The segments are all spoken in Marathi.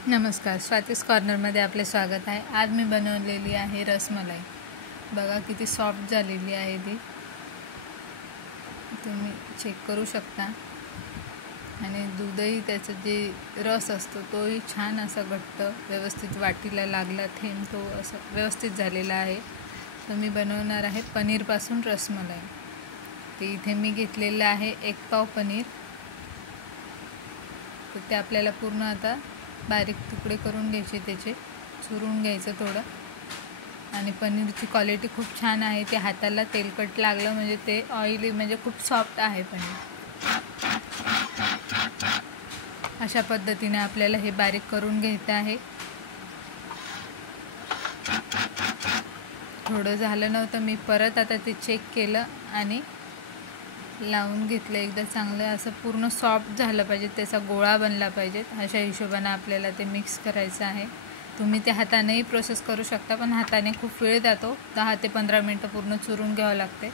नमस्कार, स्वातीस कॉर्नरमध्ये आपले स्वागत आहे। आज मी बनवलेली आहे रसमलाई। बघा किती सॉफ्ट झालेली आहे ती, तुम्ही चेक करू शकता। आणि दूधही त्याचं जे रस असतो तोही छान असा घट्ट व्यवस्थित वाटीला लागला थेंब तो असं व्यवस्थित झालेला आहे। तर मी बनवणार आहे पनीरपासून रसमलाई। ते इथे मी घेतलेलं आहे 1 पाव पनीर। तर ते आपल्याला पूर्ण आता बारीक तुकडे करून घ्यायचे, त्याचे चुरून घ्यायचं थोडं। आणि पनीरची क्वालिटी खूप छान आहे, ते हाताला तेलकट लागलं म्हणजे ते ऑइली म्हणजे खूप सॉफ्ट आहे पनीर। अशा पद्धतीने आपल्याला हे बारीक करून घ्यायचं आहे। थोडं झालं नव्हतं, मी परत आता ते चेक केलं आणि लावून घेतलं एकदा चांगलं। असं पूर्ण सॉफ्ट झालं पाहिजे, त्याचा गोळा बनला पाहिजे। अशा हिशोबाने आपल्याला ते मिक्स करायचं आहे। तुम्ही ते हातानेही प्रोसेस करू शकता, पण हाताने खूप वेळ जातो, 10 ते 15 मिनटं पूर्ण चुरून घ्यावं लागते।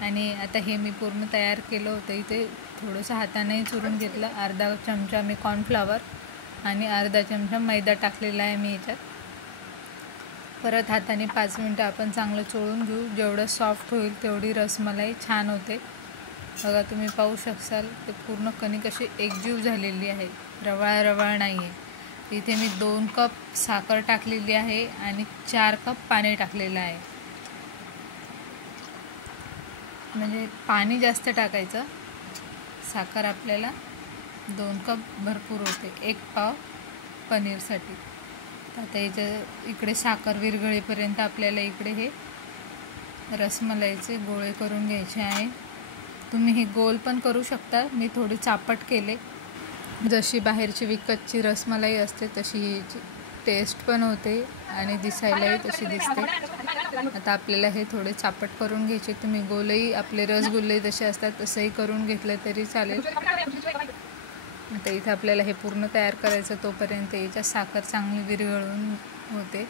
आणि आता हे मी पूर्ण तयार केलं होतं, इथे थोडंसं हातानेही चुरून घेतलं। अर्धा चमचा मी कॉर्नफ्लॉवर आणि अर्धा चमचा मैदा टाकलेला आहे मी याच्यात। परत हाताने 5 मिनटं आपण चांगलं चोळून घेऊ, जेवढं सॉफ्ट होईल तेवढी रसमलाई छान होते। बघा तुम्ही पाहू शकाल, ते पूर्ण कणिक अशी एकजीव झालेली आहे, रवाळ रवाळ नाही आहे। इथे मी 2 कप साखर टाकलेली आहे आणि 4 कप पाणी टाकलेलं आहे। म्हणजे पाणी जास्त टाकायचं, साखर आपल्याला 2 कप भरपूर होते 1 पाव पनीरसाठी। आता इकडे साखर विरघळेपर्यंत आपल्याला इकडे हे रसमलाईचे गोळे करून घ्यायचे आहे। तुम्ही हे गोल पण करू शकता, मी थोडी चापट केले। जशी बाहेरची विकतची रसमलाई असते तशी ही टेस्ट पण होते आणि दिसायलाही तशी दिसते। आता आपल्याला हे थोडे चापट करून घ्यायचे। तुम्ही गोलही आपले रसगुल्ले जसे असतात तसंही करून घेतलं तरी चालेल। आता इथे आपल्याला हे पूर्ण तयार करायचं, तोपर्यंत याच्यात साखर चांगली विरघळून होते।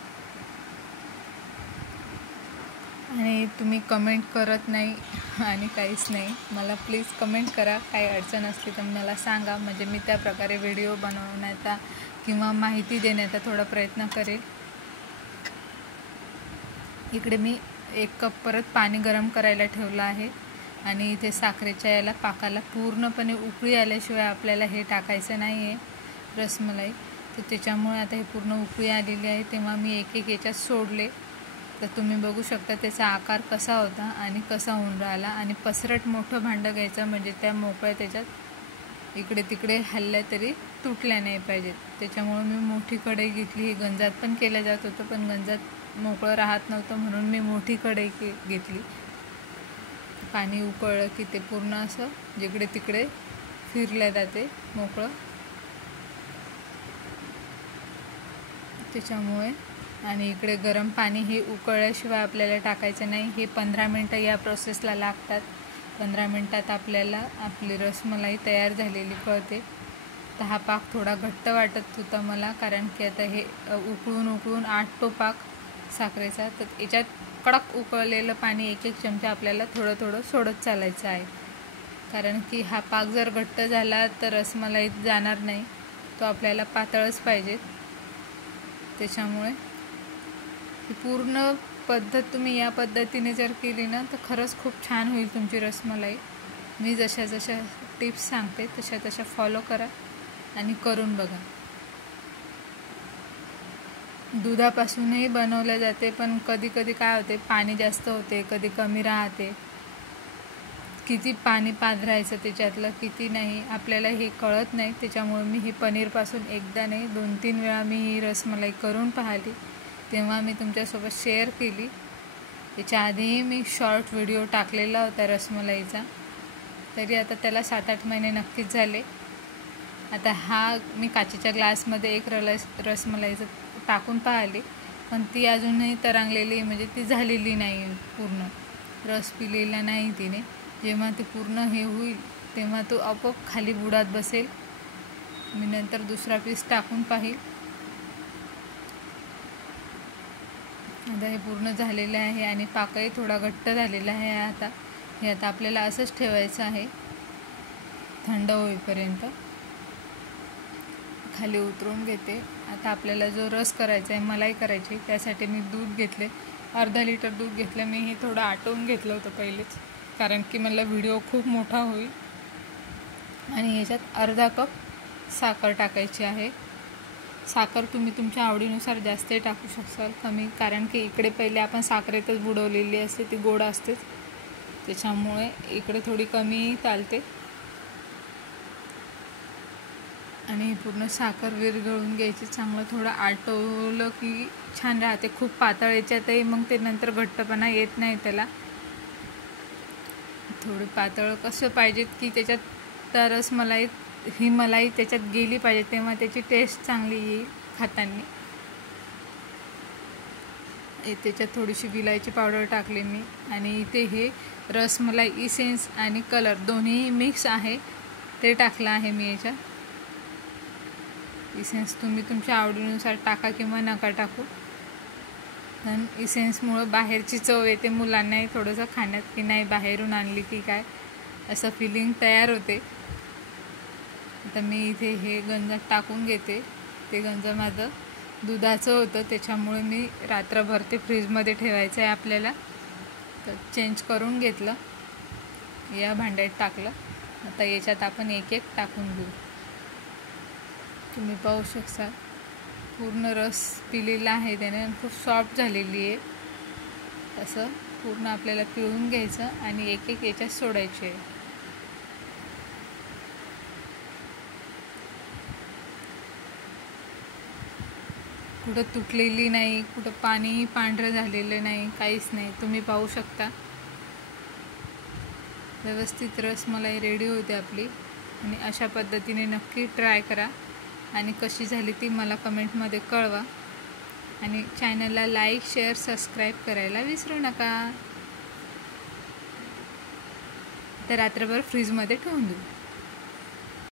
आणि तुम्ही कमेंट करत नाही आणि काहीच नाही, मला प्लीज कमेंट करा। काही अडचण असली तर मला सांगा, म्हणजे मी त्या प्रकारे व्हिडिओ बनवण्याचा किंवा माहिती देण्याचा थोडा प्रयत्न करेल। इकडे मी 1 कप परत पाणी गरम करायला ठेवलं आहे। आणि इथे साखरेच्या याला पाकाला पूर्णपणे उकळी आल्याशिवाय आपल्याला हे टाकायचं नाही आहे रसमलाई। तर त्याच्यामुळे आता हे पूर्ण उकळी आलेली आहे, तेव्हा मी एक याच्यात सोडले। तर तुम्ही बघू शकता त्याचा आकार कसा होता आणि कसा होऊन राहिला। आणि पसरट मोठं भांडं घ्यायचं, म्हणजे त्या मोकळ्या त्याच्यात इकडे तिकडे हल्ल्या तरी तुटल्या नाही पाहिजेत। त्याच्यामुळे मी मोठी कढई घेतली। ही गंजात पण केलं जात होतं, पण गंजात मोकळं राहत नव्हतं म्हणून मी मोठी कढई घेतली। पाणी उकळलं की ते पूर्ण असं जिकडे तिकडे फिरल्या जाते मोकळं, त्याच्यामुळे। आणि इकडे गरम पाणी हे उकळल्याशिवाय आपल्याला टाकायचं नाही। हे 15 मिनटं या प्रोसेसला लागतात। 15 मिनटात आपल्याला आपली रसमलाई तयार झालेली कळते। तर हा पाक थोडा घट्ट वाटत होता मला, कारण की आता हे उकळून आटतो पाक साखरेचा। तर याच्यात कडक उकळलेलं पाणी 1-1 चमचा आपल्याला थोडं सोडत चालायचं आहे, कारण की हा पाक जर घट्ट झाला तर रसमलाई जाणार नाही, तो आपल्याला पातळच पाहिजे। त्याच्यामुळे ही पूर्ण पद्धत तुम्ही या पद्धतीने जर केली ना तर खरंच खूप छान होईल तुमची रसमलाई। मी जशा टिप्स सांगते तशा फॉलो करा आणि करून बघा। दुधापासूनही बनवले जाते, पण कधी काय होते, पाणी जास्त होते, कधी कमी राहते। किती पाणी पाझरायचं त्याच्यातलं किती नाही आपल्याला हे कळत नाही। त्याच्यामुळे मी ही पनीरपासून एकदा नाही 2-3 वेळा मी ही रसमलाई करून पाहिली, तेव्हा मी तुमच्यासोबत शेअर केली। त्याच्या आधीही मी शॉर्ट व्हिडिओ टाकलेला होता रसमलाईचा, तरी आता त्याला 7-8 महिने नक्कीच झाले। आता हा मी काचेच्या ग्लासमध्ये एक रसमलाईचं टाकून पाहिली, पण ती अजूनही तरंगलेली, म्हणजे ती झालेली नाही, पूर्ण रस पिलेला नाही तिने। जेव्हा ते पूर्ण हे होईल तेव्हा तो आपोआप खाली बुडात बसेल। मी नंतर दुसरा पीस टाकून पाहिल। आता हे पूर्ण झालेलं आहे आणि पाकही थोडा घट्ट झालेला आहे। हे आता आपल्याला असंच ठेवायचं आहे थंड होईपर्यंत। खाली उतरवून घेते. आता आपल्याला जो रस करायचा आहे, मलाई करायची, त्यासाठी मी दूध घेतले, अर्धा लिटर दूध घेतलं. मी हे थोडं आटवून घेतलं होतं पहिलेच, कारण की मला व्हिडिओ खूप मोठा होईल. आणि याच्यात अर्धा कप साखर टाकायची आहे. साखर तुम्ही तुमच्या आवडीनुसार जास्तही टाकू शकाल, कमी, कारण की इकडे पहिले आपण साखरेतच बुडवलेली असते, ती गोड असतेच, त्याच्यामुळे इकडे थोडी कमी चालते. आणि पूर्ण साखर विरघळून घ्यायची. चांगलं थोडं आटवलं की छान राहते. खूप पातळ याच्यातही मग ते नंतर घट्टपणा येत नाही त्याला. थोडी पातळ कसं पाहिजेत की त्याच्यात रसमलाई, ही मलाई त्याच्यात गेली पाहिजे, तेव्हा त्याची टेस्ट चांगली येईल खाताना. त्याच्यात थोडीशी विलायची पावडर टाकली मी. आणि इथे हे रसमलाई इसेन्स आणि कलर दोन्ही मिक्स आहे, ते टाकलं आहे मी याच्यात. इसेन्स तुम्ही तुमच्या आवडीनुसार टाका किंवा नका टाकू. आणि इसेन्समुळं बाहेरची चव येते, मुलांनाही थोडंसं खाण्यात की नाही बाहेरून आणली की काय असं फिलिंग तयार होते. आता मी इथे हे गंजात टाकून घेते. ते गंज माझं दुधाचं होतं, त्याच्यामुळे मी रात्रभर ते फ्रीजमध्ये ठेवायचं आहे आपल्याला. तर चेंज करून घेतलं, या भांड्यात टाकलं. आता याच्यात आपण एक एक टाकून घेऊ. तुम्ही पाहू शकता पूर्ण रस पिलेला आहे त्याने, खूप सॉफ्ट झालेली आहे. असं पूर्ण आपल्याला पिळून घ्यायचं आणि एक एक याच्यात सोडायचे. कुठं तुटलेली नाही, कुठं पाणी पांढरं झालेलं नाही, काहीच नाही. तुम्ही पाहू शकता व्यवस्थित रसमलाई रेडी होते आपली. आणि अशा पद्धतीने नक्की ट्राय करा आणि कशी झाली ती मला कमेंटमध्ये कळवा. आणि चॅनलला लाईक, शेअर, सबस्क्राईब करायला विसरू नका. तर रात्रभर फ्रीजमध्ये ठेवून देऊ.